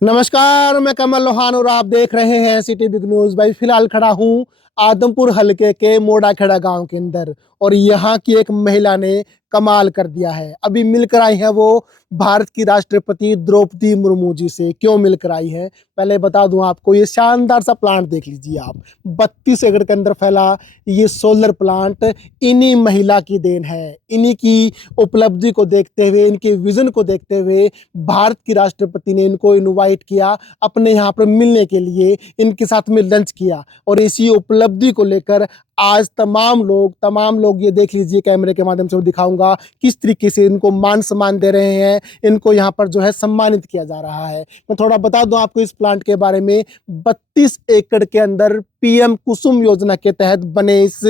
नमस्कार, मैं कमल लोहान और आप देख रहे हैं सिटी बिग न्यूज। भाई फिलहाल खड़ा हूँ आदमपुर हलके के मोड़ाखेड़ा गांव के अंदर और यहाँ की एक महिला ने कमाल कर दिया है। अभी मिलकर आई है वो भारत की राष्ट्रपति द्रौपदी मुर्मू जी से। क्यों मिलकर आई है पहले बता दूं आपको। ये शानदार सा प्लांट देख लीजिए आप, 32 एकड़ के अंदर फैला ये सोलर प्लांट इन्हीं महिला की देन है। इन्हीं की उपलब्धि को देखते हुए, इनके विजन को देखते हुए भारत की राष्ट्रपति ने इनको इनवाइट किया अपने यहाँ पर मिलने के लिए, इनके साथ में लंच किया। और इसी उपलब्धि को लेकर आज तमाम लोग ये देख लीजिए, कैमरे के माध्यम से दिखाऊंगा किस तरीके से इनको मान सम्मान दे रहे हैं। इनको यहाँ पर जो है सम्मानित किया जा रहा है। मैं थोड़ा बता दूं आपको इस प्लांट के बारे में। 32 एकड़ के अंदर पीएम कुसुम योजना के तहत बने इस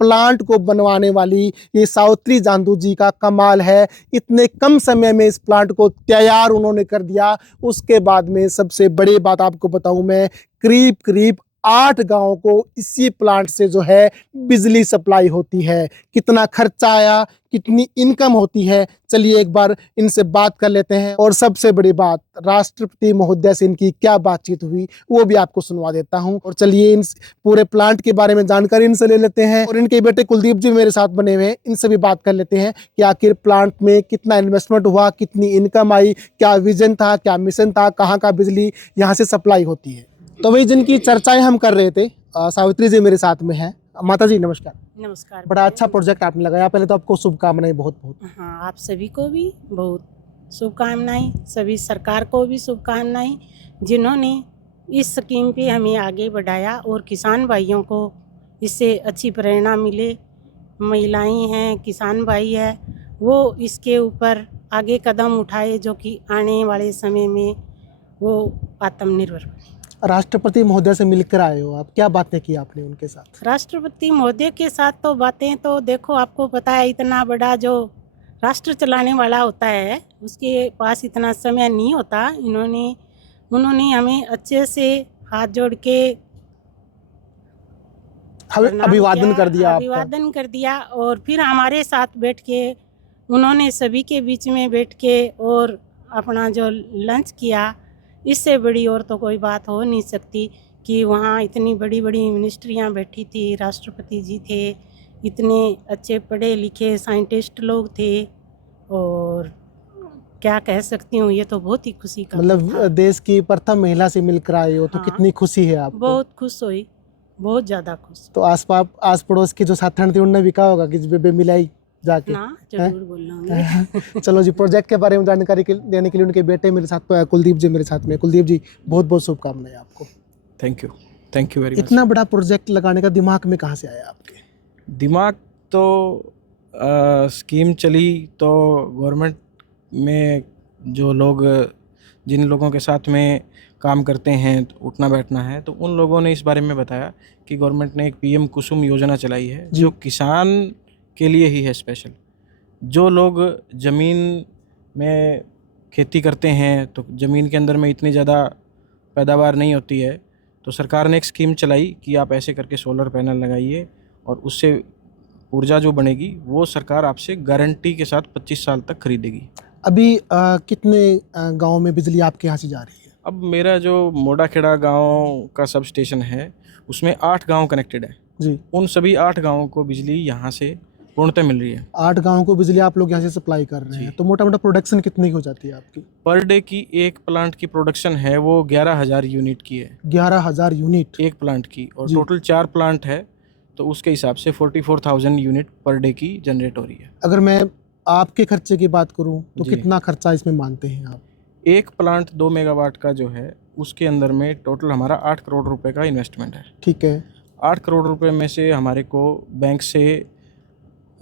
प्लांट को बनवाने वाली ये सावित्री जांदू जी का कमाल है। इतने कम समय में इस प्लांट को तैयार उन्होंने कर दिया। उसके बाद में सबसे बड़ी बात आपको बताऊं मैं, करीब करीब 8 गांवों को इसी प्लांट से जो है बिजली सप्लाई होती है। कितना खर्चा आया, कितनी इनकम होती है, चलिए एक बार इनसे बात कर लेते हैं। और सबसे बड़ी बात, राष्ट्रपति महोदय से इनकी क्या बातचीत हुई वो भी आपको सुनवा देता हूं। और चलिए इन पूरे प्लांट के बारे में जानकारी इनसे ले लेते हैं। और इनके बेटे कुलदीप जी मेरे साथ बने हुए हैं, इनसे भी बात कर लेते हैं कि आखिर प्लांट में कितना इन्वेस्टमेंट हुआ, कितनी इनकम आई, क्या विजन था, क्या मिशन था, कहाँ का बिजली यहाँ से सप्लाई होती है। तो वही जिनकी चर्चाएं हम कर रहे थे, सावित्री जी मेरे साथ में हैं। माता जी नमस्कार। नमस्कार। बड़ा अच्छा प्रोजेक्ट आपने लगाया, पहले तो आपको शुभकामनाएं बहुत बहुत। हाँ, आप सभी को भी बहुत शुभकामनाएं, सभी सरकार को भी शुभकामनाएं जिन्होंने इस स्कीम पे हमें आगे बढ़ाया और किसान भाइयों को इससे अच्छी प्रेरणा मिले। महिलाएं हैं, किसान भाई है, वो इसके ऊपर आगे कदम उठाए जो कि आने वाले समय में वो आत्मनिर्भर बने। राष्ट्रपति महोदय से मिलकर आए हो आप, क्या बातें की आपने उनके साथ? राष्ट्रपति महोदय के साथ तो बातें तो देखो, आपको पता है इतना बड़ा जो राष्ट्र चलाने वाला होता है उसके पास इतना समय नहीं होता। उन्होंने हमें अच्छे से हाथ जोड़ के अभिवादन कर दिया आपका। अभिवादन कर दिया और फिर हमारे साथ बैठ के उन्होंने सभी के बीच में बैठ के और अपना जो लंच किया, इससे बड़ी और तो कोई बात हो नहीं सकती कि वहाँ इतनी बड़ी बड़ी मिनिस्ट्रियाँ बैठी थी, राष्ट्रपति जी थे, इतने अच्छे पढ़े लिखे साइंटिस्ट लोग थे। और क्या कह सकती हूँ, ये तो बहुत ही खुशी का मतलब देश की प्रथम महिला से मिलकर आए हो तो हाँ, कितनी खुशी है आपको? बहुत खुश हुई, बहुत ज़्यादा खुश। तो आस पड़ोस के जो साथी थे उन्होंने भी कहा होगा कि बेबे मिलाई जाके ना जरूर बोलूँगी। चलो जी, प्रोजेक्ट के बारे में जानकारी देने के लिए उनके बेटे मेरे साथ, कुलदीप जी मेरे साथ में। कुलदीप जी बहुत बहुत शुभकामनाएं आपको। Thank you very much. इतना बड़ा प्रोजेक्ट लगाने का दिमाग में कहाँ से आया आपके? दिमाग तो स्कीम चली तो गवर्नमेंट में जो लोग, जिन लोगों के साथ में काम करते हैं, तो उठना बैठना है, तो उन लोगों ने इस बारे में बताया कि गवर्नमेंट ने एक पीएम कुसुम योजना चलाई है जो किसान के लिए ही है स्पेशल। जो लोग ज़मीन में खेती करते हैं तो ज़मीन के अंदर में इतनी ज़्यादा पैदावार नहीं होती है, तो सरकार ने एक स्कीम चलाई कि आप ऐसे करके सोलर पैनल लगाइए और उससे ऊर्जा जो बनेगी वो सरकार आपसे गारंटी के साथ 25 साल तक खरीदेगी। अभी कितने गाँव में बिजली आपके यहाँ से जा रही है? अब मेरा जो मोड़ाखेड़ा गांव का सब स्टेशन है उसमें 8 गांव कनेक्टेड है जी। उन सभी 8 गांवों को बिजली यहाँ से पूर्णतः मिल रही है। 8 गाँव को बिजली आप लोग यहाँ से सप्लाई कर रहे हैं, तो मोटा मोटा प्रोडक्शन कितनी हो जाती है आपकी? पर डे की एक प्लांट की प्रोडक्शन है वो 11,000 यूनिट की है। 11,000 यूनिट एक प्लांट की, और टोटल 4 प्लांट है तो उसके हिसाब से 44,000 यूनिट पर डे की जनरेट हो रही है। अगर मैं आपके खर्चे की बात करूं तो कितना खर्चा इसमें मानते हैं आप? एक प्लांट 2 मेगावाट का जो है उसके अंदर में टोटल हमारा 8 करोड़ रुपए का इन्वेस्टमेंट है। ठीक है। 8 करोड़ रुपए में से हमारे को बैंक से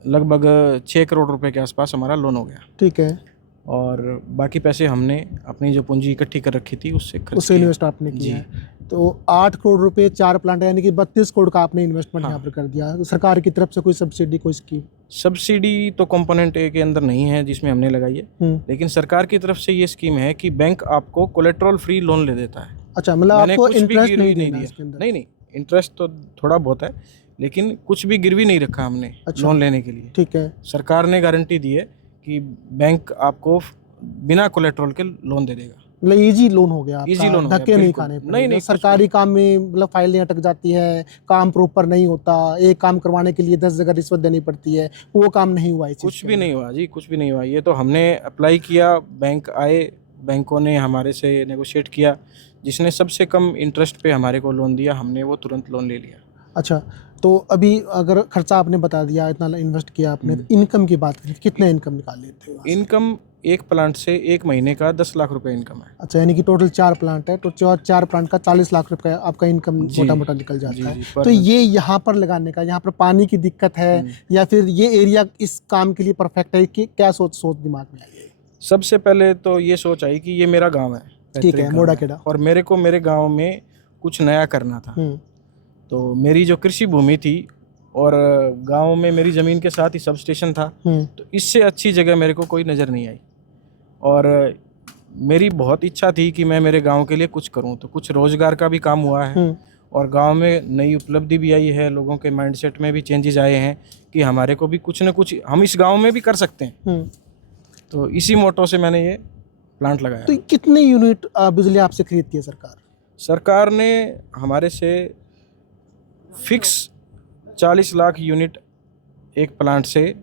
लगभग 6 करोड़ रुपए के आसपास हमारा लोन हो गया। ठीक है। और बाकी पैसे हमने अपनी जो पूंजी इकट्ठी कर रखी थी उससे इन्वेस्ट आपने किया है। तो 8 करोड़ रुपए 4 प्लांट, यानी कि 32 करोड़ का आपने इन्वेस्टमेंट यहाँ पर कर दिया। तो सरकार की तरफ से कोई सब्सिडी, कोई स्कीम? सब्सिडी तो कंपोनेंट ए के अंदर नहीं है जिसमें हमने लगाई है, लेकिन सरकार की तरफ से ये स्कीम है कि बैंक आपको कोलेट्रल फ्री लोन ले देता है। अच्छा, मतलब आपको इंटरेस्ट नहीं देना इसके अंदर? नहीं, इंटरेस्ट तो थोड़ा बहुत है लेकिन कुछ भी गिरवी नहीं रखा हमने लोन लेने के लिए। ठीक है। सरकार ने गारंटी दी है कि बैंक आपको बिना कोलेट्रल के लोन दे देगा। मतलब इजी लोन हो गया आपका, इजी लोन हो गया, धक्के नहीं बिल्कुल। खाने पड़े। नहीं, नहीं, जो कुछ सरकारी नहीं। काम में मतलब फाइलें अटक जाती है, काम प्रॉपर नहीं होता, एक काम करवाने के लिए 10 जगह रिश्वत देनी पड़ती है, वो काम नहीं हुआ इस चीज़ कुछ के भी अंदर। नहीं हुआ जी, कुछ भी नहीं हुआ। ये तो हमने अप्लाई किया, बैंक आए, बैंकों ने हमारे से नेगोशिएट किया, जिसने सबसे कम इंटरेस्ट पे हमारे को लोन दिया, हमने वो तुरंत लोन ले लिया। अच्छा, तो अभी अगर खर्चा आपने बता दिया, इतना इन्वेस्ट किया आपने, तो इनकम की बात करें, कितना इनकम निकाल लेते हो वहाँ से? इनकम एक प्लांट से एक महीने का 10 लाख रुपए इनकम है। अच्छा, यानी कि टोटल 4 प्लांट है, तो 4 प्लांट का 40 लाख रुपए आपका इनकम जी, मोटा-मोटा निकल जी, जाता है। जी, तो पर मंथ। ये यहाँ पर लगाने का, यहाँ पर पानी की दिक्कत है या फिर ये एरिया इस काम के लिए परफेक्ट है, कि क्या सोच दिमाग में आई है? सबसे पहले तो ये सोच आई कि ये मेरा गाँव है, ठीक पैतृक है, गाँव मोड़ा है, खेड़ा। और मेरे को मेरे गाँव में कुछ नया करना था। हुँ, तो मेरी जो कृषि भूमि थी और गाँव में मेरी ज़मीन के साथ ही सब स्टेशन था, हुँ, तो इससे अच्छी जगह मेरे को कोई नज़र नहीं आई। और मेरी बहुत इच्छा थी कि मैं मेरे गांव के लिए कुछ करूं, तो कुछ रोज़गार का भी काम हुआ है हुँ, और गांव में नई उपलब्धि भी आई है, लोगों के माइंडसेट में भी चेंजेस आए हैं कि हमारे को भी कुछ न कुछ हम इस गांव में भी कर सकते हैं। हुँ। तो इसी मोटो से मैंने ये प्लांट लगाया। तो कितने यूनिट बिजली आपसे खरीदती है सरकार? सरकार ने हमारे से फिक्स 40 लाख यूनिट एक प्लांट से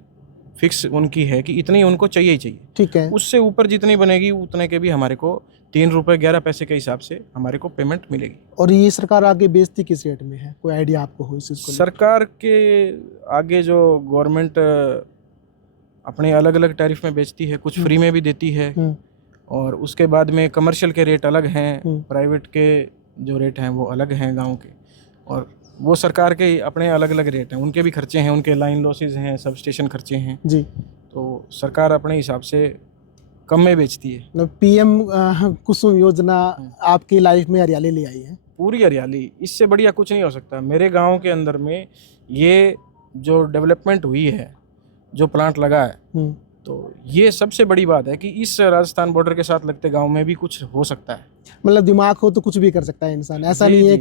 फिक्स उनकी है कि इतनी उनको चाहिए ही चाहिए। ठीक है। उससे ऊपर जितनी बनेगी उतने के भी हमारे को 3 रुपये 11 पैसे के हिसाब से हमारे को पेमेंट मिलेगी। और ये सरकार आगे बेचती किस रेट में है? कोई आइडिया आपको हो इस चीज़ को लेकर? सरकार के आगे जो गवर्नमेंट अपने अलग अलग टैरिफ में बेचती है, कुछ फ्री में भी देती है, हुँ, और उसके बाद में कमर्शियल के रेट अलग हैं, हुँ। प्राइवेट के जो रेट हैं वो अलग हैं गांव के, और वो सरकार के अपने अलग अलग रेट हैं, उनके भी खर्चे हैं, उनके लाइन लॉसेज हैं, सब स्टेशन खर्चे हैं, जी। तो सरकार अपने हिसाब से कम में बेचती है। मतलब पीएम कुसुम योजना आपकी लाइफ में हरियाली ले आई है। पूरी हरियाली, इससे बढ़िया कुछ नहीं हो सकता। मेरे गांव के अंदर में ये जो डेवलपमेंट हुई है, जो प्लांट लगा है, हुँ। तो ये सबसे बड़ी बात है कि इस राजस्थान बॉर्डर के साथ लगते गांव में भी कुछ हो सकता है। मतलब दिमाग हो तो कुछ भी कर सकता है इंसान। ऐसा जी, नहीं है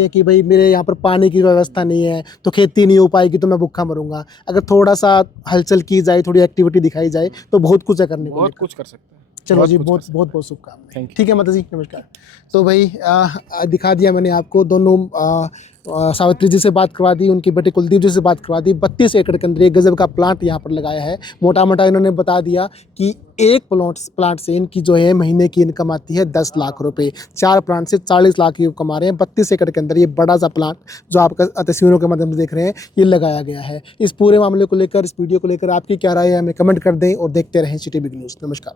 जी। कि भाई मेरे यहाँ पर पानी की व्यवस्था नहीं है तो खेती नहीं हो पाएगी तो मैं भूखा मरूंगा। अगर थोड़ा-सा हलचल की जाए, थोड़ी एक्टिविटी दिखाई जाए तो बहुत कुछ है करने को बहुत लेकर। कुछ कर सकता है। चलो जी, कुछ कर बहुत सकता बहुत है। बहुत शुभकामनाएं। Thank you. ठीक है माता जी, नमस्कार। तो भाई दिखा दिया मैंने आपको दोनों सावित्री जी से बात करवा दी, उनकी बेटे कुलदीप जी से बात करवा दी। 32 एकड़ के अंदर एक गजब का प्लांट यहाँ पर लगाया है। मोटा मोटा इन्होंने बता दिया कि एक प्लांट से इनकी जो है महीने की इनकम आती है 10 लाख रुपए। 4 प्लांट से 40 लाख की कमा रहे हैं। 32 एकड़ के अंदर ये बड़ा सा प्लांट जो आपका तस्वीरों के माध्यम से देख रहे हैं ये लगाया गया है। इस पूरे मामले को लेकर, इस वीडियो को लेकर आपकी क्या राय है हमें कमेंट कर दें और देखते रहें सिटी बिग न्यूज़। नमस्कार।